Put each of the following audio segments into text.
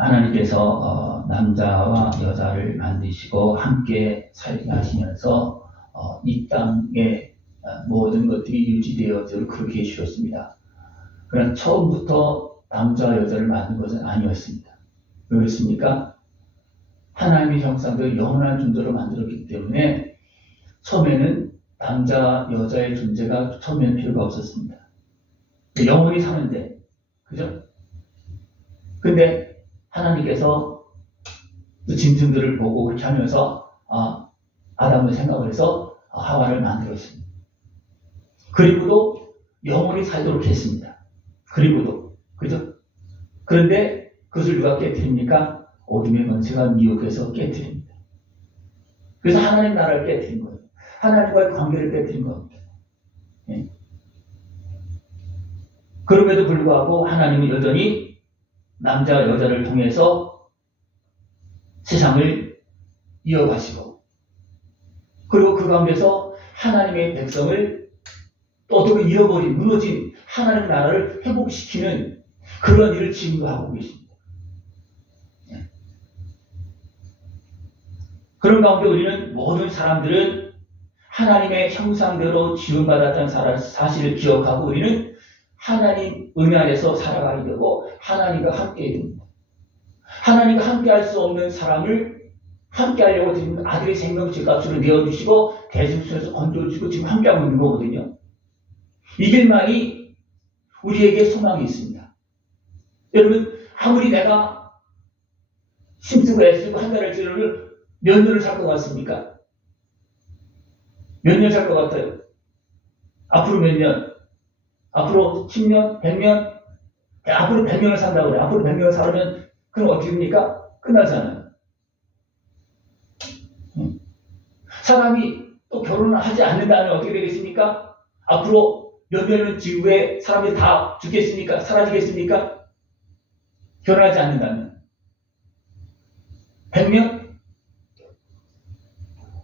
하나님께서 남자와 여자를 만드시고 함께 살게 하시면서 이 땅의 모든 것들이 유지되어지도록 그렇게 해주셨습니다. 그러나 처음부터 남자와 여자를 만든 것은 아니었습니다. 왜 그렇습니까? 하나님의 형상대로 영원한 존재로 만들었기 때문에 처음에는 남자, 여자의 존재가 처음에는 필요가 없었습니다. 영원히 사는데, 그죠? 근데 하나님께서 그 짐승들을 보고 그렇게 하면서 아담을 생각을 해서 하와를 만들었습니다. 그리고도 영원히 살도록 했습니다. 그리고도, 그죠? 그런데 그것을 누가 깨뜨립니까? 어둠의 권세가 미혹해서 깨뜨립니다. 그래서 하나님 나라를 깨뜨린 거예요. 하나님과의 관계를 깨뜨린 겁니다. 예. 그럼에도 불구하고 하나님은 여전히 남자 여자를 통해서 세상을 이어가시고, 그리고 그 가운데서 하나님의 백성을 떠들어 잃어버린, 무너진 하나님 나라를 회복시키는 그런 일을 지금도 하고 계십니다. 그런 가운데 우리는 모든 사람들은 하나님의 형상대로 지음받았다는 사실을 기억하고 우리는 하나님 은혜 안에서 살아가야 되고 하나님과 함께 해야 됩니다. 하나님과 함께 할 수 없는 사람을 함께 하려고 지금 아들의 생명체 값으로 내어주시고 대중수에서 건져주시고 지금 함께하고 있는 거거든요. 이 길만이 우리에게 소망이 있습니다. 여러분, 아무리 내가 힘쓰고 애쓰고 한 달을 찌르를 몇 년을 살 것 같습니까? 몇 년 살 것 같아요? 앞으로 몇 년? 앞으로 10년? 100년? 앞으로 100년을 산다고 그래요. 앞으로 100년을 살면 그럼 어떻게 됩니까? 끝나잖아요. 사람이 또 결혼을 하지 않는다면 어떻게 되겠습니까? 앞으로 몇 년은 지구에 사람들이 다 죽겠습니까? 사라지겠습니까? 결혼하지 않는다면. 100년?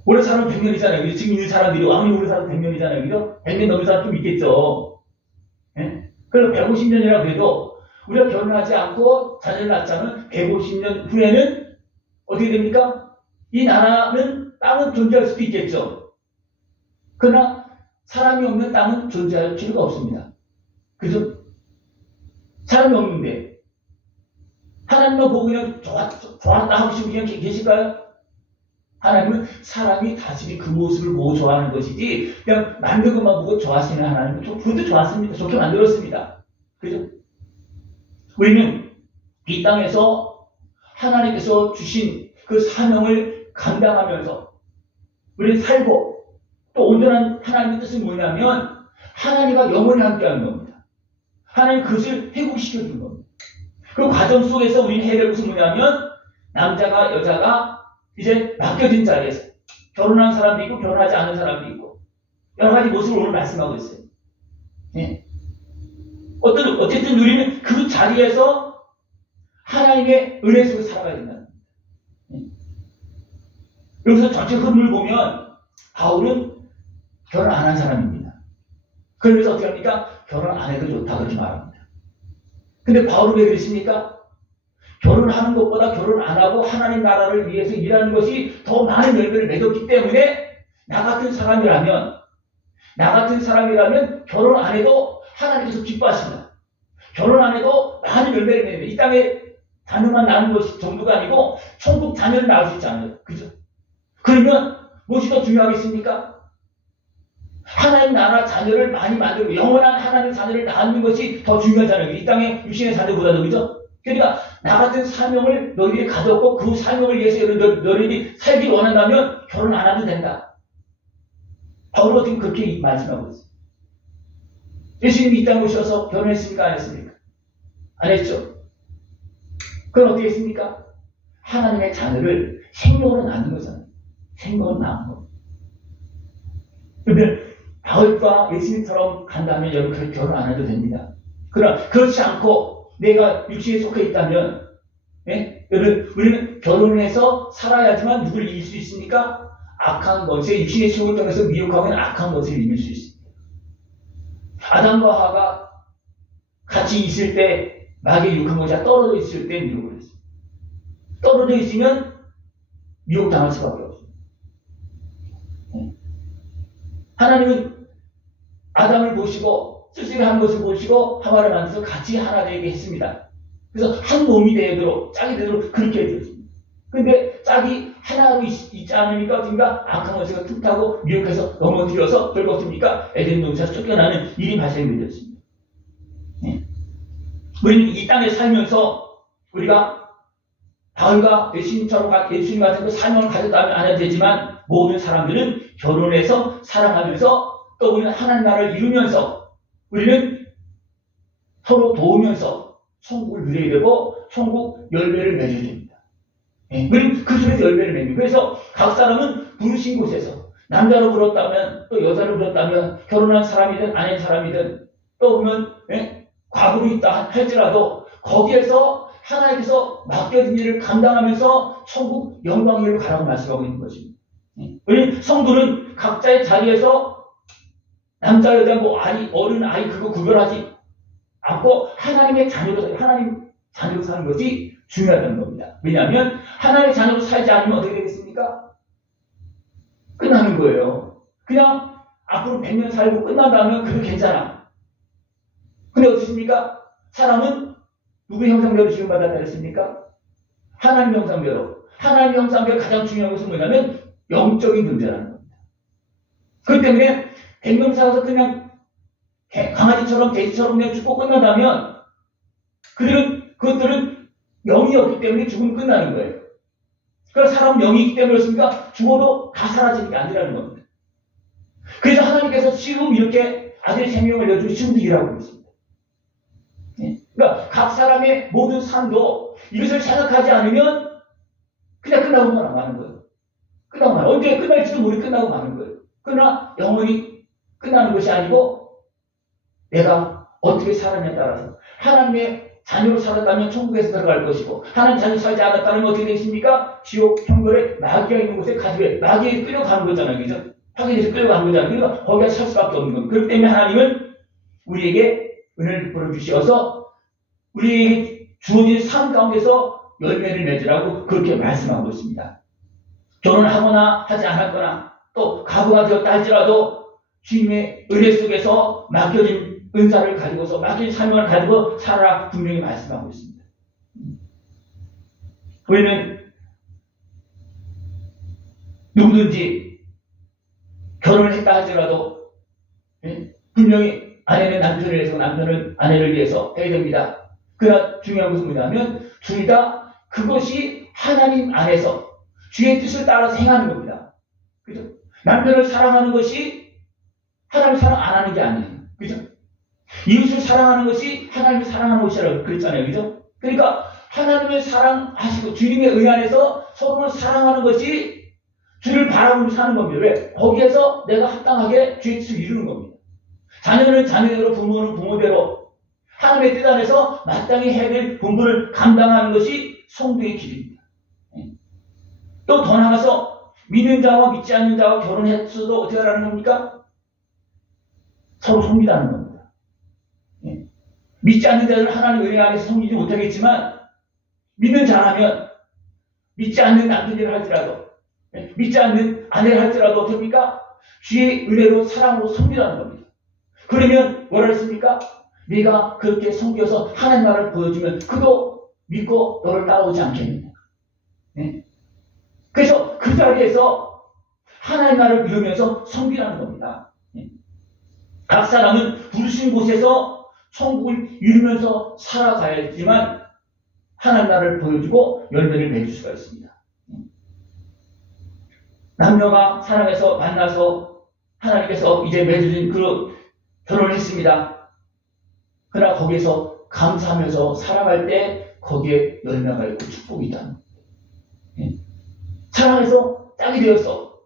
오래 살면 100년이잖아요. 지금 있는 사람들이 아무리 오래 살면 100년이잖아요. 그죠? 100년 넘는 사람 좀 있겠죠. 예? 그럼 150년이라고 해도 우리가 결혼하지 않고 자녀를 낳자면 150년 후에는 어떻게 됩니까? 이 나라는 땅은 존재할 수도 있겠죠. 그러나 사람이 없는 땅은 존재할 필요가 없습니다. 그죠? 사람이 없는데 하나님만 보고 그냥 좋았다 하고 그냥 계실까요? 하나님은 사람이 다시 그 모습을 보고 좋아하는 것이지 그냥 만든 것만 보고 좋아하시는 하나님은 그것도 좋았습니다. 좋게 만들었습니다. 그죠? 우리는 이 땅에서 하나님께서 주신 그 사명을 감당하면서 우리는 살고 또 온전한 하나님의 뜻은 뭐냐면 하나님과 영원히 함께하는 겁니다. 하나님 그것을 회복시켜주는 겁니다. 그 과정 속에서 우리는 해야 될 것은 뭐냐면 남자가 여자가 이제 맡겨진 자리에서 결혼한 사람도 있고 결혼하지 않은 사람도 있고 여러 가지 모습을 오늘 말씀하고 있어요. 예. 어쨌든 우리는 그 자리에서 하나님의 은혜 속에 살아가야 된다는 겁니다. 예. 여기서 전체 흐름을 보면 바울은 결혼 안 한 사람입니다. 그러면서 어떻게 합니까? 결혼 안 해도 좋다 그렇게 말합니다. 근데 바울은 왜 그랬습니까? 결혼하는 것보다 결혼 안 하고 하나님 나라를 위해서 일하는 것이 더 많은 열매를 맺었기 때문에 나 같은 사람이라면 결혼 안 해도 하나님께서 기뻐하십니다. 결혼 안 해도 많은 열매를 맺습니다. 이 땅에 자녀만 낳는 것이 정도가 아니고 천국 자녀를 낳을 수 있잖아요. 그죠? 그러면 무엇이 더 중요하겠습니까? 하나님 나라 자녀를 많이 만들고 영원한 하나님 자녀를 낳는 것이 더 중요하잖아요. 이 땅의 육신의 자녀보다도. 그죠? 그러니까 나 같은 사명을 너희들이 가졌고 그 사명을 위해서 너희들이 살기 원한다면 결혼 안 해도 된다. 바울은 지금 그렇게 말씀하고 있어요. 예수님이 이 땅에 오셔서 결혼했습니까? 안 했습니까? 안 했죠. 그건 어떻게 했습니까? 하나님의 자녀를 생명으로 낳는 거잖아요. 생명으로 낳은 거. 그러면 바울과 예수님처럼 간다면 여러분 그렇게 결혼 안 해도 됩니다. 그러나 그렇지 않고 내가 육신에 속해 있다면, 예? 여러분, 우리는 결혼을 해서 살아야지만 누구를 이길 수 있습니까? 악한 것에, 육신의 속을 통해서 미혹하고 있는 악한 것을 이길 수 있습니다. 아담과 하와가 같이 있을 때, 마귀의 육한 것이 떨어져 있을 때 미혹을 했습니다. 떨어져 있으면 미혹당할 수밖에 없어요. 하나님은 아담을 보시고 쓸쓸한 것을 보시고 하와를 만들어서 같이 하나 되게 했습니다. 그래서 한 몸이 되도록 짝이 되도록 그렇게 해주셨습니다. 근데 짝이 하나로 있지 않으니까 어떻습니까? 악한 것을 틈타고 미혹해서 넘어뜨려서 결국 어떻습니까? 에덴 동산에서 쫓겨나는 일이 발생이 되었습니다. 우리는 이 땅에 살면서 우리가 바울과 예수님처럼 예수님 같은 그 사명을 가졌다면 안 해도 되지만 모든 사람들은 결혼해서 사랑하면서 또 우리는 하나님 나라를 이루면서 우리는 서로 도우면서 천국을 누려야 되고 천국 열매를 맺어야 됩니다. 우리는 그 속에서 열매를 맺는. 그래서 각 사람은 부르신 곳에서 남자로 불렀다면 또 여자로 불렀다면 결혼한 사람이든 아닌 사람이든 또 보면 과부로 있다 할지라도 거기에서 하나님께서 맡겨진 일을 감당하면서 천국 영광으로 가라고 말씀하고 있는 것입니다. 우리 성도는 각자의 자리에서 남자 여자 뭐 아이 어른 아이 그거 구별하지 않고 하나님의 자녀로 하나님 자녀로 사는 것이 중요하다는 겁니다. 왜냐하면 하나님의 자녀로 살지 않으면 어떻게 되겠습니까? 끝나는 거예요. 그냥 앞으로 100년 살고 끝난다면 그게 괜찮아. 근데 어떻습니까? 사람은 누구의 형상대로 지음받았다 그랬습니까? 하나님 형상대로. 하나님 형상대로 가장 중요한 것은 뭐냐면 영적인 존재라는 겁니다. 그렇기 때문에 100명 살아서 그냥 강아지처럼 돼지처럼 그냥 죽고 끝난다면 그것들은 영이 없기 때문에 죽으면 끝나는 거예요. 그래서 사람은 영이 있기 때문에 그렇습니까? 죽어도 다 사라지는 게 아니라는 겁니다. 그래서 하나님께서 지금 이렇게 아들의 생명을 내어주고 지금도 일하고 있습니다. 그러니까 각 사람의 모든 삶도 이것을 생각하지 않으면 그냥 끝나고 마는 거예요. 끝나고 마는 거예요. 언제 끝날지도 모르게 끝나고 마는 거예요. 그러나 영원히 끝나는 것이 아니고 내가 어떻게 살았냐에 따라서 하나님의 자녀로 살았다면 천국에서 들어갈 것이고 하나님 자녀로 살지 않았다면 어떻게 되겠습니까? 지옥 형벌에 마귀가 있는 곳에 가지고 마귀에 끌려가는 거잖아요. 그죠? 하나님께서 끌려가는 거잖아요. 그러니까 거기에 살 수밖에 없는 겁니다. 그렇기 때문에 하나님은 우리에게 은혜를 베풀어 주시어서 우리에게 주어진 삶 가운데서 열매를 맺으라고 그렇게 말씀하고 있습니다. 결혼하거나 하지 않았거나 또 가부가 되었다 할지라도 주님의 은혜 속에서 맡겨진 은사를 가지고서 맡겨진 사명을 가지고 살아라 분명히 말씀하고 있습니다. 우리는 누구든지 결혼을 했다 할지라도 분명히 아내는 남편을 위해서 남편은 아내를 위해서 해야 됩니다. 그러나 중요한 것은 뭐냐면 둘 다 그것이 하나님 안에서 주의 뜻을 따라서 행하는 겁니다. 그죠? 남편을 사랑하는 것이 하나님 사랑 안 하는 게 아니에요. 그죠? 이웃을 사랑하는 것이 하나님을 사랑하는 것이라고 그랬잖아요. 그죠? 그러니까 하나님을 사랑하시고 주님의 의 안에서 서로를 사랑하는 것이 주를 바라보며 사는 겁니다. 왜? 거기에서 내가 합당하게 주의 뜻을 이루는 겁니다. 자녀는 자녀대로 부모는 부모대로 하나님의 뜻 안에서 마땅히 해야 될 본분을 감당하는 것이 성도의 길입니다. 또 더 나아가서 믿는 자와 믿지 않는 자와 결혼했어도 어떻게 하라는 겁니까? 서로 섬기라는 겁니다. 믿지 않는 자들은 하나님 은혜 안에서 섬기지 못하겠지만 믿는 자라면 믿지 않는 남편이라 할지라도 믿지 않는 아내를 할지라도 어떻습니까? 주의 은혜로 사랑으로 섬기라는 겁니다. 그러면 뭐라 했습니까? 네가 그렇게 섬겨서 하나님 나라를 보여주면 그도 믿고 너를 따라오지 않겠느냐. 그래서 그 자리에서 하나님 나라를 이루면서 섬기라는 겁니다. 각 사람은 부르신 곳에서 천국을 이루면서 살아가야지만 하나님 나라를 보여주고 열매를 맺을 수가 있습니다. 남녀가 사랑해서 만나서 하나님께서 이제 맺어진 그 결혼을 했습니다. 그러나 거기에서 감사하면서 살아갈 때 거기에 열매가 있고 축복이 있다. 사랑해서 짝이 되었어.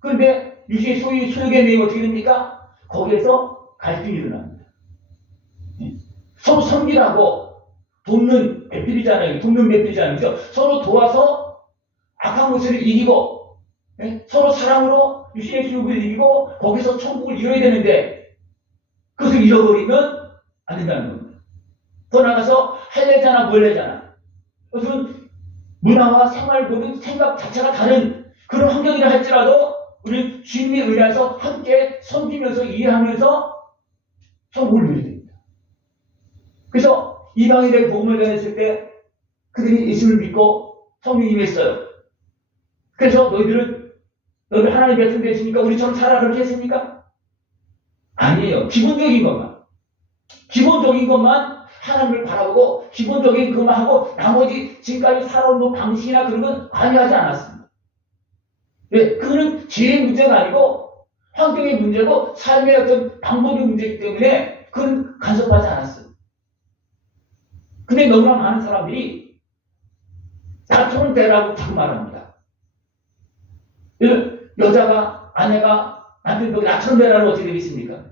그런데 유시의 소유의 매임 어떻게 됩니까? 거기에서 갈등이 일어납니다. 서로 섬기라고 돕는 배필이잖아요. 돕는 배필이잖아요. 그렇죠? 서로 도와서 악한 것을 이기고 서로 사랑으로 유시의 소유를 이기고 거기서 천국을 이뤄야 되는데 그것을 잃어버리면 안 된다는 겁니다. 더 나가서 할래잖아, 뭘래잖아. 그것은 문화와 생활 모든 생각 자체가 다른 그런 환경이라 할지라도 우리 주님의 은혜에서 함께 섬기면서 이해하면서 천국을 누리게 됩니다. 그래서 이방인에게 복음을 전했을 때 그들이 예수를 믿고 성령이 임했어요. 그래서 너희들 하나님의 백성 되시니까 우리처럼 살아 그렇게 했습니까? 아니에요. 기본적인 것만 하나님을 바라보고 기본적인 그것만 하고 나머지 지금까지 살아온 방식이나 그런 건 관여하지 않았습니다. 왜? 그거는 죄의 문제가 아니고 환경의 문제고 삶의 어떤 방법의 문제이기 때문에 그건 간섭하지 않았어요. 근데 너무나 많은 사람들이 나처럼 되라고 자꾸 말합니다. 여자가, 아내가 남편에게 나처럼 되라면 어떻게 되겠습니까?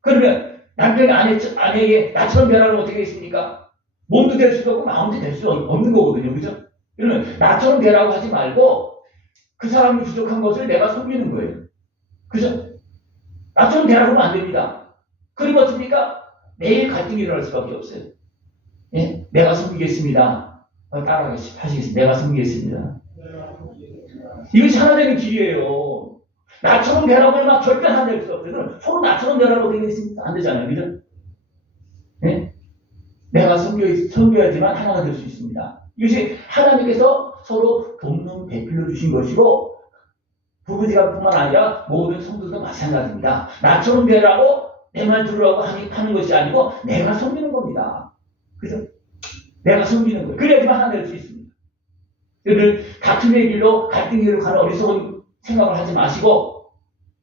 그러면 남편이 아내에게 나처럼 되라면 어떻게 되겠습니까? 몸도 될 수도 없고 마음도 될 수 없는 거거든요. 그죠? 그러면 나처럼 되라고 하지 말고 그 사람이 부족한 것을 내가 섬기는 거예요. 그죠? 나처럼 되라고 하면 안 됩니다. 그리고 어떻습니까? 매일 갈등이 일어날 수밖에 없어요. 예? 내가 섬기겠습니다. 하시겠습니다. 내가 섬기겠습니다. 이것이 하나 되는 길이에요. 나처럼 되라고 하면 절대 하나 될 수 없어요. 서로 나처럼 되라고 되겠습니까? 안 되잖아요. 그죠? 예? 내가 섬겨야지만 하나가 될 수 있습니다. 이것이 하나님께서 서로 돕는 배필로 주신 것이고 부부지간뿐만 아니라 모든 성도들도 마찬가지입니다. 나처럼 되라고 내 말 들으라고 하는 것이 아니고 내가 섬기는 겁니다. 그죠? 내가 섬기는 거예요. 그래야지만 하나 될 수 있습니다. 여러분 다툼의 길로 갈등의 길로 가는 어리석은 생각을 하지 마시고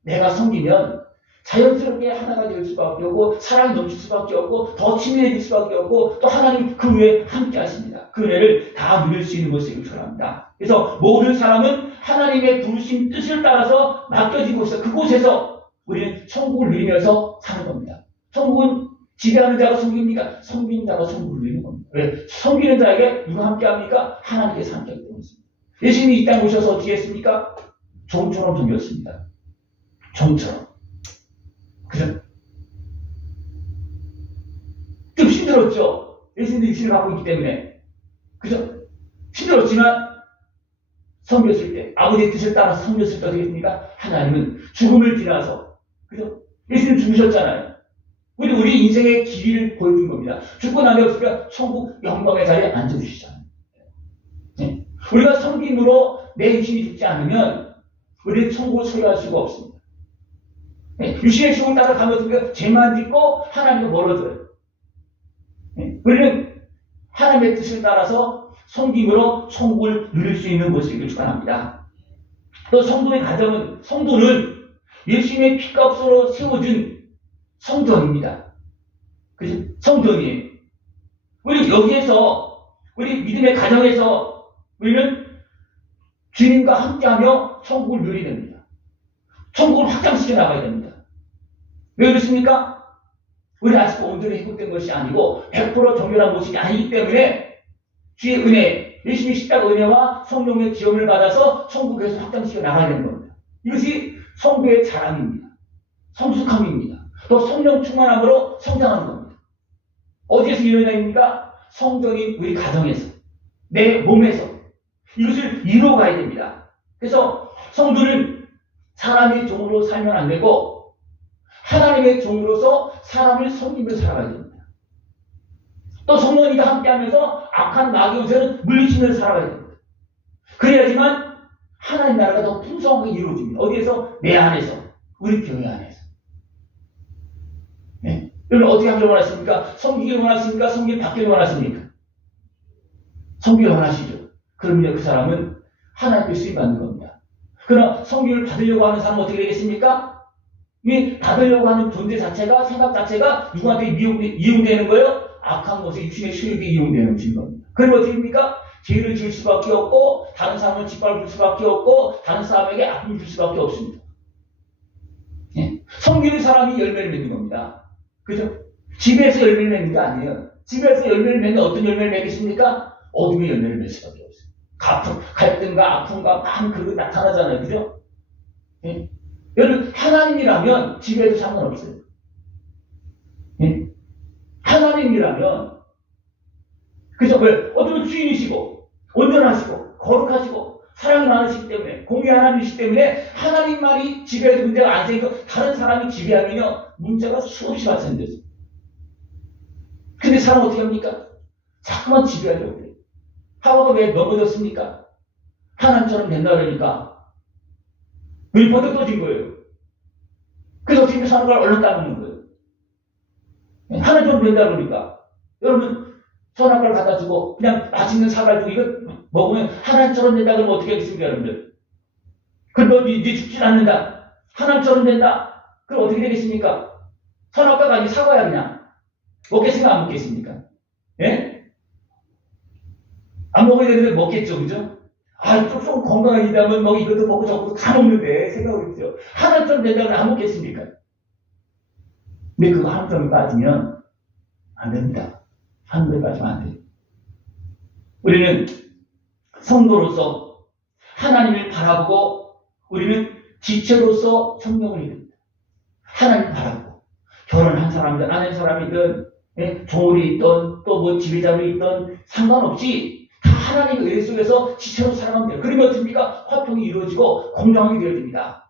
내가 섬기면 자연스럽게 하나가 될 수밖에 없고 사랑이 넘칠 수밖에 없고 더 친밀해질 수밖에 없고 또 하나님 그 후에 함께 하십니다. 그 은혜를 다 누릴 수 있는 것을 요청합니다. 그래서 모든 사람은 하나님의 부르신 뜻을 따라서 맡겨지고 있어 그곳에서 우리는 천국을 누리면서 사는 겁니다. 천국은 지배하는 자가 섬깁니까? 섬기는 자가 천국을 누리는 겁니다. 왜? 섬기는 자에게 누가 함께합니까? 하나님께서 함께하기 때문입니다. 예수님이 이 땅에 오셔서 어떻게 했습니까? 종처럼 섬겼습니다. 종처럼. 그죠? 좀 힘들었죠? 예수님도 육신을 갖고 있기 때문에. 그죠? 힘들었지만 섬겼을 때, 아버지의 뜻을 따라서 섬겼을 때 어떻게 했습니까? 하나님은 죽음을 지나서, 그죠? 예수님 죽으셨잖아요. 우리 인생의 길이를 보여준 겁니다. 죽고 나면 없으니까 천국 영광의 자리에 앉아주시잖아요. 네? 우리가 섬김으로 내 육신이 죽지 않으면 우리는 천국을 소유할 수가 없습니다. 네? 육신의 죽음을 따라가면 죄만 짓고 하나님과 멀어져요. 네? 우리는 하나님의 뜻을 따라서 섬김으로 천국을 누릴 수 있는 것을 축원합니다. 또 성도의 가정은 성도는 예수님의 피값으로 세워준 성전입니다. 그죠? 성전이에요. 우리 여기에서 우리 믿음의 가정에서 우리는 주님과 함께하며 천국을 누리게 됩니다. 천국을 확장시켜 나가야 됩니다. 왜 그렇습니까? 우리 아직 온전히 회복된 것이 아니고 100% 정결한 모습이 아니기 때문에 주의 은혜, 예수님의 십자가 은혜와 성령의 지원을 받아서 천국에서 확장시켜 나가야 되는 겁니다. 이것이 성도의 자랑입니다. 성숙함입니다. 또 성령 충만함으로 성장하는 겁니다. 어디에서 일어납니까? 성전인 우리 가정에서, 내 몸에서 이것을 이루어가야 됩니다. 그래서 성도는 사람의 종으로 살면 안 되고 하나님의 종으로서 사람을 섬기며 살아가야 됩니다. 또 성령님과 함께하면서 악한 마귀 요새는 물리치면서 살아가야 됩니다. 그래야지만 하나님 나라가 더 풍성하게 이루어집니다. 어디에서? 내 안에서, 우리 교회 안에서. 네. 여러분 어떻게 하기를 원하십니까? 섬기기를 원하십니까? 섬기기를 받기를 원하십니까? 섬기기를 원하시죠. 그러면 그 사람은 하나님께 수임받는 겁니다. 그러나 섬기기를 받으려고 하는 사람은 어떻게 되겠습니까? 이 받으려고 하는 존재 자체가, 생각 자체가 누구한테 이용되는 거예요? 악한 것에 육신의 수욕에 이용되는 겁니다. 그러면 어떻게 됩니까? 죄를 지을 수밖에 없고 다른 사람을 짓밟을 수밖에 없고 다른 사람에게 아픔을 줄 수밖에 없습니다. 예? 섬기는 사람이 열매를 맺는 겁니다. 그죠? 집에서 열매를 맺는 게 아니에요. 집에서 열매를 맺는 어떤 열매를 맺겠습니까? 어둠의 열매를 맺을 수밖에 없어요. 갈등과 아픔과 막 그런 게 나타나잖아요. 그죠? 예? 여러분 하나님이라면 집에도 상관없어요. 예? 하나님이라면 그죠? 왜? 어떤 주인이시고 온전하시고 거룩하시고 사랑이 많으시기 때문에 공의 하나님이시기 때문에 하나님만이 지배해도 문제가 안 생기고 다른 사람이 지배하면요 문제가 수없이 발생되죠. 근데 사람 어떻게 합니까? 자꾸만 지배하려고 해요. 하와가 왜 넘어졌습니까? 하나님처럼 된다 그러니까 눈이 번쩍 떠진 거예요. 그래서 어떻게 선악과를 얼른 따먹는 거예요. 하나님처럼 된다 그러니까 여러분 선악과를 갖다 주고 그냥 맛있는 사과를 주고 이거 먹으면 하나님처럼 된다 그러면 어떻게 하겠습니까 여러분들? 그럼 네 죽진 않는다. 하나님처럼 된다. 그럼 어떻게 되겠습니까? 선악과가 아니고 사과야 그냥. 먹겠습니까 안 먹겠습니까? 예? 안 먹어야 되는데 먹겠죠 그죠? 좀 건강하게 일하면 뭐 이것도 먹고 저것도 다 먹는데 생각을 했죠. 하나처럼 된다고 안 먹겠습니까? 근데 그거 함정에 빠지면 안 됩니다. 함정에 빠지면 안 돼요. 우리는 성도로서 하나님을 바라보고 우리는 지체로서 성령을 입습니다. 하나님을 바라보고 결혼한 사람이든 안 한 사람이든 종울이 있던 또 뭐 지배자로 있던 상관없이 다 하나님의 은혜 속에서 지체로 살아가면 돼요. 그러면 어떻습니까? 화평이 이루어지고 공정하게 되어집니다.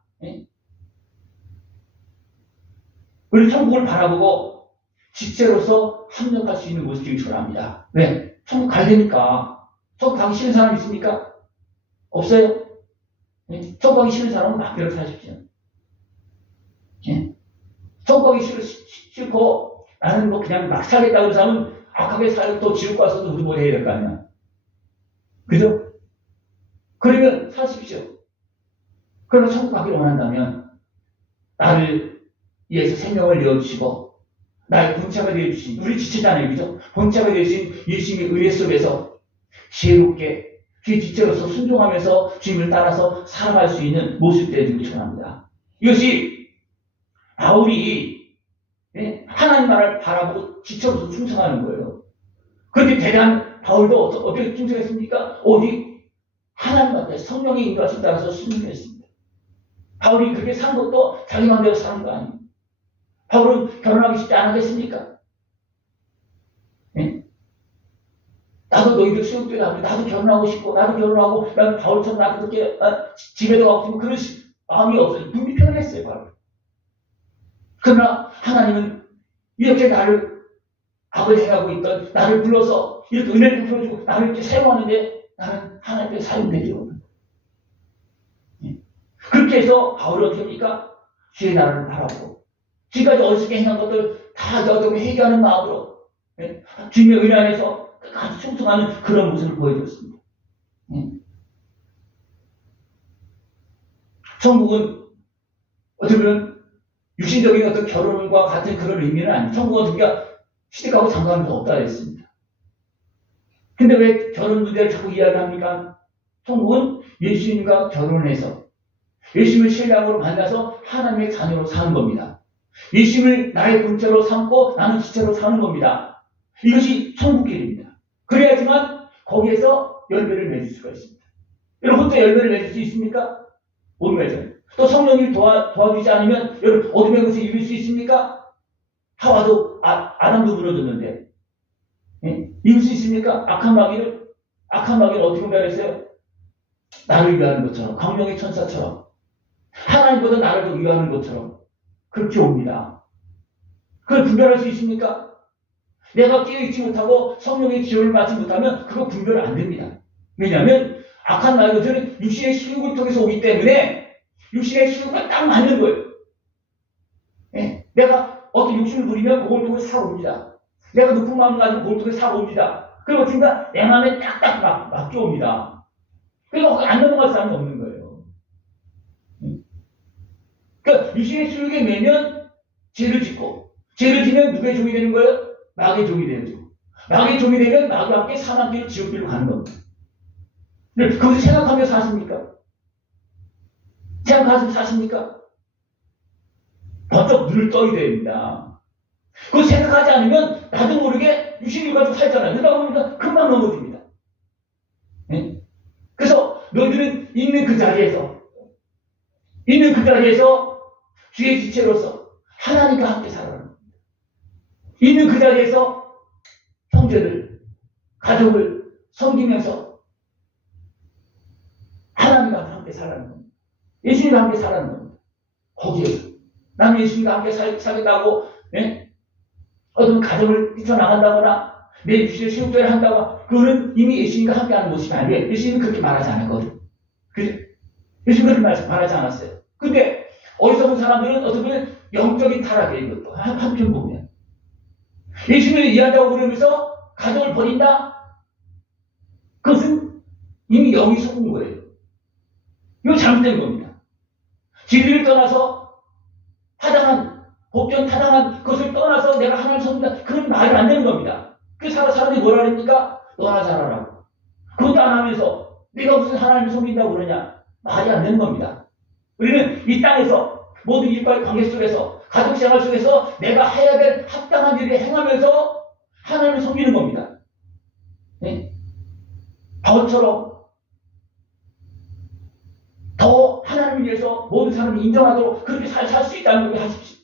우리 천국을 바라보고 지체로서 합력할 수 있는 모습이 필요합니다. 왜? 천국 가야 되니까. 천국 가기 싫은 사람 있습니까? 없어요? 천국 가기 싫은 사람은 마음대로 사십시오. 천국 가기 싫고 나는 뭐 그냥 막 살겠다고 사람은 악하게 살고 또 지옥 가서도 우리 뭐 해야 될 거 아니야. 그죠? 그러면 사십시오. 그러나 천국 가기를 원한다면 나를 위해서 생명을 내어주시고 나의 본체가 되어주신 우리 지체잖아요. 그죠? 본체가 되어주신 예수님의 의뢰 속에서 지혜롭게 주의 지체로서 순종하면서 주님을 따라서 살아갈 수 있는 모습 되어주길 축원합니다. 이것이 바울이 하나님 나라를 바라보고 지체로서 충성하는 거예요. 그런데 대단 바울도 어떻게 충성했습니까? 오직 하나님한테 성령의 인도하심 따라서 순종했습니다. 바울이 그렇게 산 것도 자기 마음대로 사는 거 아니에요. 바울은 결혼하기 쉽지 않았겠습니까? 나도 너희들 수용되게 하고 나도 결혼하고 싶고 나도 결혼하고 나도 바울처럼 나도 그렇게 집에도 가고 싶고 그런 마음이 없어요. 눈이 편했어요. 바울. 그러나 하나님은 이렇게 나를 악을 행하고 있던 나를 불러서 이렇게 은혜를 베풀어주고 나를 이렇게 사용하는데 나는 하나님께 사용되죠. 그렇게 해서 바울이 어떻게 합니까? 주의 나라를 바라보고 지금까지 어리석게 행한 것들 다 여정에 회개하는 마음으로 주님의 은혜 안에서 끝까지 충성하는 그런 모습을 보여줬습니다. 천국은 어떻게 보면 육신적인 어떤 결혼과 같은 그런 의미는 아니에요. 천국은 우리가 시댁하고 장가하면서 없다 했습니다. 근데 왜 결혼 문제를 자꾸 이야기합니까? 천국은 예수님과 결혼해서 예수님을 신랑으로 만나서 하나님의 자녀로 사는 겁니다. 예수님을 나의 본체로 삼고 나는 지체로 사는 겁니다. 이것이 천국길입니다. 그래야지만 거기에서 열매를 맺을 수가 있습니다. 여러분 혼자 열매를 맺을 수 있습니까? 못 맺어요. 또 성령이 도와주지 않으면 여러분 어둠의 것을 이룰 수 있습니까? 하와도 아담도 무너졌는데 이룰 수 있습니까? 악한 마귀를 어떻게 분별했어요? 나를 위하는 것처럼 광명의 천사처럼 하나님보다 나를 더 위하는 것처럼 그렇게 옵니다. 그걸 분별할 수 있습니까? 내가 깨어있지 못하고 성령의 지원을 받지 못하면 그거 분별 안 됩니다. 왜냐하면 악한 마귀들은 육신의 식욕을 통해서 오기 때문에 육신의 식욕과 딱 맞는 거예요. 내가 어떤 욕심을 부리면 그걸 통해서 살아옵니다. 내가 높은 마음을 가지고 그걸 통해서 살아옵니다. 그리고 어떻게 내 마음에 딱딱 맡겨옵니다. 그러니까 안 넘어갈 사람이 없는 거예요. 그러니까 육신의 수욕에 매면 죄를 짓고 죄를 지면 누구의 종이 되는 거예요? 마귀의 종이 되죠. 마귀의 종이 되면 마귀와 함께 사망길 지옥길로 가는 겁니다. 그것을 생각하며 사십니까? 생각하면서 사십니까? 번쩍 눈을 떠야 됩니다. 그거 생각하지 않으면 나도 모르게 육신을 가지고 살잖아요. 그러다 보니까 금방 넘어집니다. 그래서 너희들은 있는 그 자리에서 주의 지체로서 하나님과 함께 살아가는 겁니다. 있는 그 자리에서 형제들, 가족을 섬기면서 함께 살라는 겁니다. 예수님과 함께 살라는 겁니다. 거기에서. 나는 예수님과 함께 살겠다고, 예? 어떤 가정을 뛰쳐나간다거나, 내 육신의 세욕대를 한다거나, 그거는 이미 예수님과 함께 하는 모습이 아니에요. 예수님은 그렇게 말하지 않았거든. 그죠? 예수님은 그렇게 말하지 않았어요. 근데, 어리석은 사람들은 어떻게 보면 영적인 타락이에요, 이것도. 한편 보면. 예수님을 이해한다고 그러면서 가정을 버린다? 그것은 이미 영이 속은 거예요. 이거 잘못된 겁니다. 진리를 떠나서 복전 타당한 것을 떠나서 내가 하나님을 섬긴다. 그건 말이 안 되는 겁니다. 그 사람들이 뭐라 그럽니까? 너나 잘하라고. 그것도 안 하면서 네가 무슨 하나님을 섬긴다고 그러냐? 말이 안 되는 겁니다. 우리는 이 땅에서 모든 일과의 관계 속에서 가족생활 속에서 내가 해야 될 합당한 일을 행하면서 하나님을 섬기는 겁니다. 네? 바울처럼 더 하나님을 위해서 모든 사람이 인정하도록 그렇게 살 수 있다는 걸 하십시오.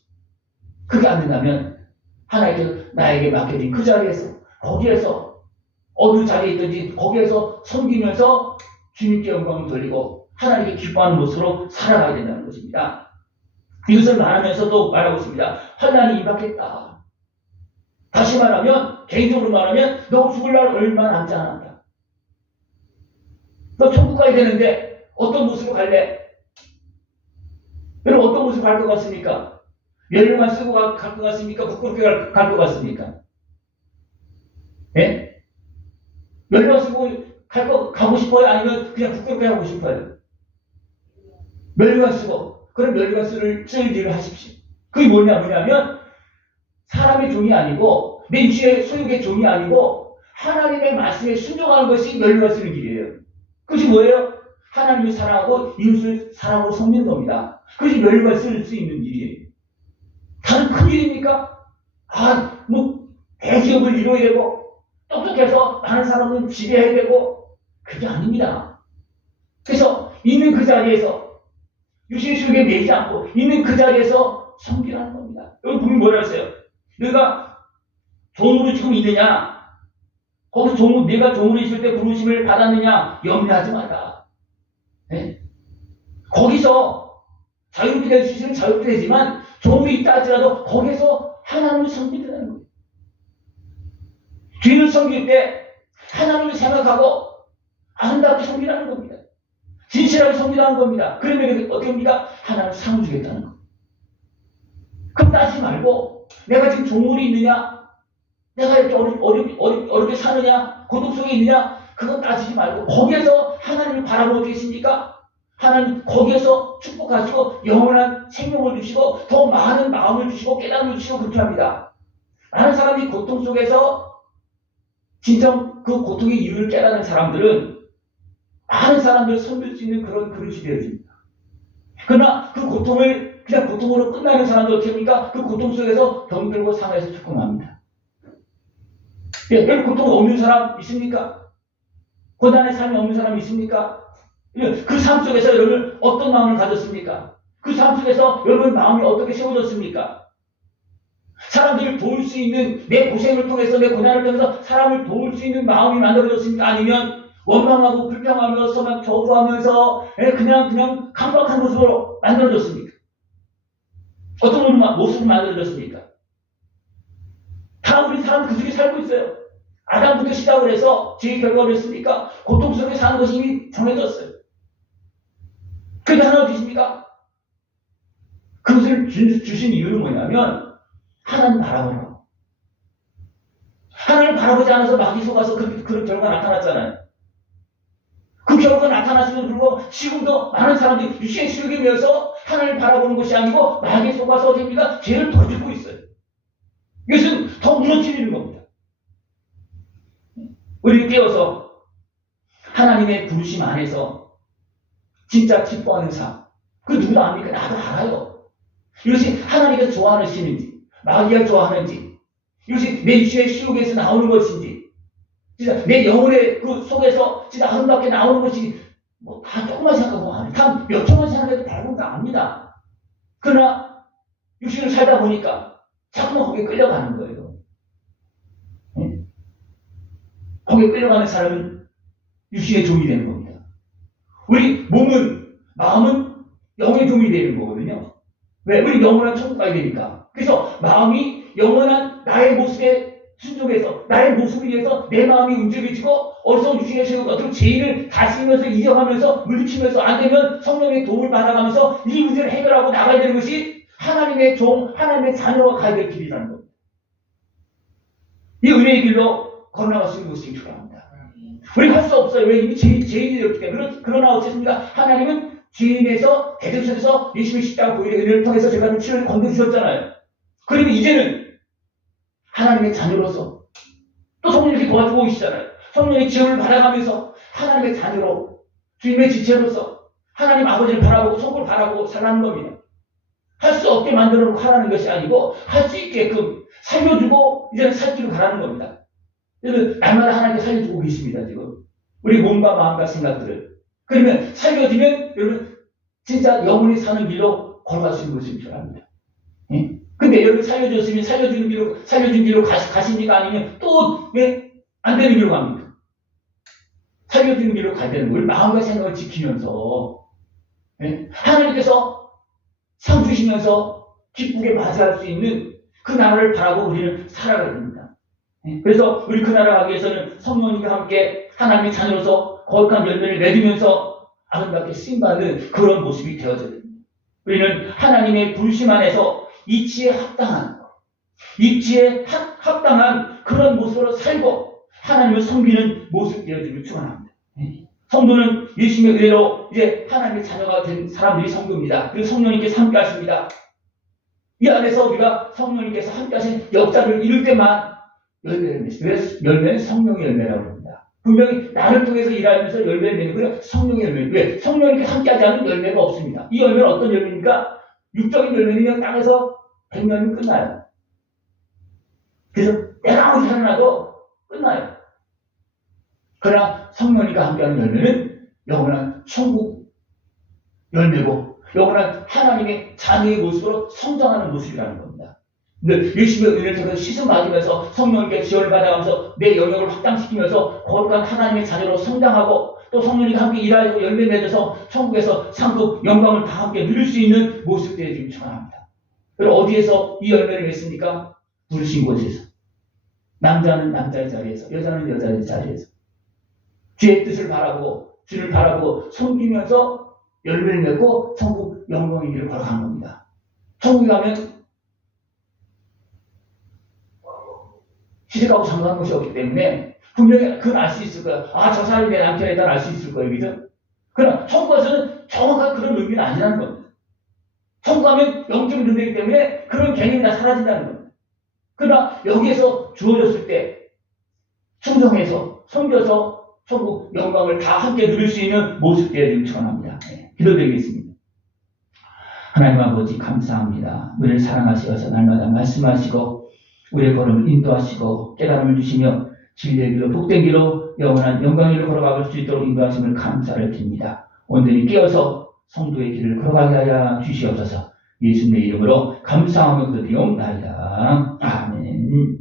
그게 안 된다면 하나님께서 나에게 맡겨진 그 자리에서 거기에서 어느 자리에 있든지 거기에서 섬기면서 주님께 영광을 돌리고 하나님께 기뻐하는 모습으로 살아가야 된다는 것입니다. 이것을 말하면서도 말하고 있습니다. 환난이 임박했다. 다시 말하면 개인적으로 말하면 너 죽을 날 얼마 남지 않았다. 너 천국 가야 되는데 어떤 모습으로 갈래? 여러분 어떤 모습으로 갈 것 같습니까? 연료만 쓰고 갈 것 같습니까? 부끄럽게 갈 것 같습니까? 예? 연료만 쓰고 가고 싶어요? 아니면 그냥 부끄럽게 하고 싶어요? 면류관 쓰고 그런 면류관 쓸 일을 하십시오. 그게 뭐냐면 사람의 종이 아니고 내 육신의 소유의 종이 아니고 하나님의 말씀에 순종하는 것이 면류관 쓰는 길이에요. 그것이 뭐예요? 하나님을 사랑하고 이웃을 사랑으로 섬기는 겁니다. 그것이 면류관 쓸 수 있는 일이에요. 다른 큰 일입니까? 대기업을 이뤄야 되고 똑똑해서 많은 사람은 지배해야 되고 그게 아닙니다. 그래서 있는 그 자리에서 육신의 속에 매이지 않고 있는 그 자리에서 섬기라는 겁니다. 여기 분명히 뭐라 했어요? 너희가 종으로 지금 있느냐? 거기서 내가 종으로 있을 때 부르심을 받았느냐? 염려하지 마라. 네? 거기서 자유롭게 될 수 있으면 자유롭게 되지만 종으로 있다 할지라도 거기서 하나님을 섬기라는 거예요. 주인을 섬길 때 하나님을 생각하고 아름답게 섬기라는 겁니다. 진실하게 섬기라는 겁니다. 그러면 어떻게 합니까? 하나님을 상을 주겠다는 겁니다. 그럼 따지지 말고 내가 지금 종물이 있느냐? 내가 이렇게 어렵게 사느냐? 고통 속에 있느냐? 그건 따지지 말고 거기에서 하나님을 바라보고 계십니까? 하나님 거기에서 축복하시고 영원한 생명을 주시고 더 많은 마음을 주시고 깨달음을 주시고 그렇게 합니다. 많은 사람이 고통 속에서 진정 그 고통의 이유를 깨닫는 사람들은 많은 사람들을 섬길 수 있는 그런 그릇이 되어집니다. 그러나 그 고통을 그냥 고통으로 끝나는 사람들 어떻게 합니까? 그 고통 속에서 병들고 상해서 죽음합니다. 여러분 고통 없는 사람 있습니까? 고난의 삶이 없는 사람 있습니까? 그 삶 속에서 여러분 어떤 마음을 가졌습니까? 그 삶 속에서 여러분 마음이 어떻게 세워졌습니까? 사람들을 도울 수 있는 내 고생을 통해서 내 고난을 통해서 사람을 도울 수 있는 마음이 만들어졌습니까? 아니면 원망하고 불평하면서 막 저주하면서 그냥 강박한 모습으로 만들어졌습니까? 어떤 모습으로 만들어졌습니까? 다 우리 사람 그 속에 살고 있어요. 아담부터 시작을 해서 죄의 결과가 됐습니까? 고통 속에 사는 것이 이미 정해졌어요. 그게 하나 어디십니까? 그것을 주신 이유는 뭐냐면 하나님 바라보라고. 하나님 바라보지 않아서 마귀 속아서 그런 결과가 나타났잖아요. 그 결과가 나타났음에도 불구하고 지금도 많은 사람들이 육신의 실력에 비해서 하나님 바라보는 것이 아니고 마귀에 속아서 어디입니까? 죄를 더 짓고 있어요. 이것은 더 무너뜨리는 겁니다. 우리를 깨워서 하나님의 부르심 안에서 진짜 기뻐하는 삶. 그 누구도 압니까? 나도 알아요. 이것이 하나님께서 좋아하시는지 마귀가 좋아하는지 이것이 내 육신의 실력에서 나오는 것인지 진짜 내 영혼의 그 속에서 진짜 아름답게 나오는 것이 다 조금만 생각하고 안 해. 다 몇 초만 생각해도 대부분 다 압니다. 그러나 육신을 살다 보니까 자꾸만 거기에 끌려가는 거예요. 응? 거기에 끌려가는 사람은 육신의 종이 되는 겁니다. 우리 몸은 마음은 영의 종이 되는 거거든요. 왜? 우리 영원한 천국 가야 되니까. 그래서 마음이 영원한 나의 모습에 순종해서 나의 모습을 위해서 내 마음이 움직여지고 어리석은 유신의 세우고 어떤 죄인을 다스리면서 이겨가면서 물리치면서 안 되면 성령의 도움을 받아가면서 이 문제를 해결하고 나가야 되는 것이 하나님의 종, 하나님의 자녀가 가야 될 길이라는 겁니다. 이 은혜의 길로 걸어나갈 수 있는 것이 필요합니다. 우리가 할 수 없어요. 왜? 이미 죄인이 되었기 때문에. 그러나 어쨌습니까? 하나님은 죄인에서 대적선에서 예수의 십자가 보혈의 은혜를 통해서 제가 좀 치료를 건져주셨잖아요. 그러면 이제는 하나님의 자녀로서 또 성령이 이렇게 도와주고 계시잖아요. 성령의 지원을 받아가면서 하나님의 자녀로 주님의 지체로서 하나님 아버지를 바라보고 성부를 바라보고 살라는 겁니다. 할 수 없게 만들어 놓고 하라는 것이 아니고 할 수 있게끔 살려주고 이제는 살기로 가라는 겁니다. 여러분 날마다 하나님께 살려주고 계십니다. 지금 우리 몸과 마음과 생각들을. 그러면 살려주면 여러분 진짜 영원히 사는 길로 걸어갈 수 있는 것이 필요합니다. 예? 근데 여러분 살려줬으면 살려준 길로 가십니까? 아니면 또 왜 안 되는 길로 갑니까? 살려주는 길로 가야 되는 거예요. 마음과 생각을 지키면서 예? 하나님께서 상 주시면서 기쁘게 맞이할 수 있는 그 나라를 바라고 우리는 살아가야 됩니다. 예? 그래서 우리 그 나라 가기 위해서는 성령님과 함께 하나님의 자녀로서 거룩한 열매를 맺으면서 아름답게 쓰임받는 그런 모습이 되어져야 됩니다. 우리는 하나님의 부르심 안에서 이치에 합당한 그런 모습으로 살고 하나님을 섬기는 모습 되어지길 축원합니다. 성도는 예수님의 은혜로 이제 하나님의 자녀가 된 사람들이 성도입니다. 그리고 성령님께서 함께 하십니다. 이 안에서 우리가 성령님께서 함께 하신 역사를 이룰 때만 열매를 맺습니다. 열매는 성령의 열매라고 합니다. 분명히 나를 통해서 일하면서 열매를 맺는 거예요. 성령의 열매. 왜? 성령님께 함께하지 않은 열매가 없습니다. 이 열매는 어떤 열매입니까? 육적인 열매는 땅에서 100년이면 끝나요. 그래서 내가 아무리 살아나도 끝나요. 그러나 성령님과 함께하는 열매는 영원한 천국 열매고 영원한 하나님의 자녀의 모습으로 성장하는 모습이라는 겁니다. 근데 예수님의 은혜를 통해서 씻음 맞으면서 성령님께 지원을 받아가면서 내 영역을 확장시키면서 거룩한 하나님의 자녀로 성장하고 또 성령님과 함께 일하고 열매 맺어서 천국에서 상급 영광을 다 함께 누릴 수 있는 모습들이 지금 축원합니다. 그리고 어디에서 이 열매를 맺습니까? 부르신 곳에서. 남자는 남자의 자리에서, 여자는 여자의 자리에서. 주의 뜻을 바라보고 주를 바라보고 섬기면서 열매를 맺고 천국 영광의 길을 걸어가는 겁니다. 천국에 가면 시집가고 장가한 것이 없기 때문에 분명히 그건 알 수 있을 거야. 아, 저 사람이 내 남편이다 알 수 있을 거예요. 그죠? 그러나 천국 가서는 정확한 그런 의미는 아니라는 겁니다. 천국 가면 영적인 존재이기 때문에 그런 개념이 다 사라진다는 겁니다. 그러나 여기에서 주어졌을 때 충성해서 섬겨서 천국 영광을 다 함께 누릴 수 있는 모습들을 축원합니다. 네, 기도드리겠습니다. 하나님 아버지 감사합니다. 우리를 사랑하시어서 날마다 말씀하시고 우리의 걸음을 인도하시고 깨달음을 주시며 진리의 길로 복된 길로 영원한 영광의 길로 걸어갈 수 있도록 인도하심을 감사를 드립니다. 온전히 깨어서 성도의 길을 걸어가게 하여 주시옵소서. 예수님의 이름으로 감사하며 기도드리옵나이다. 아멘.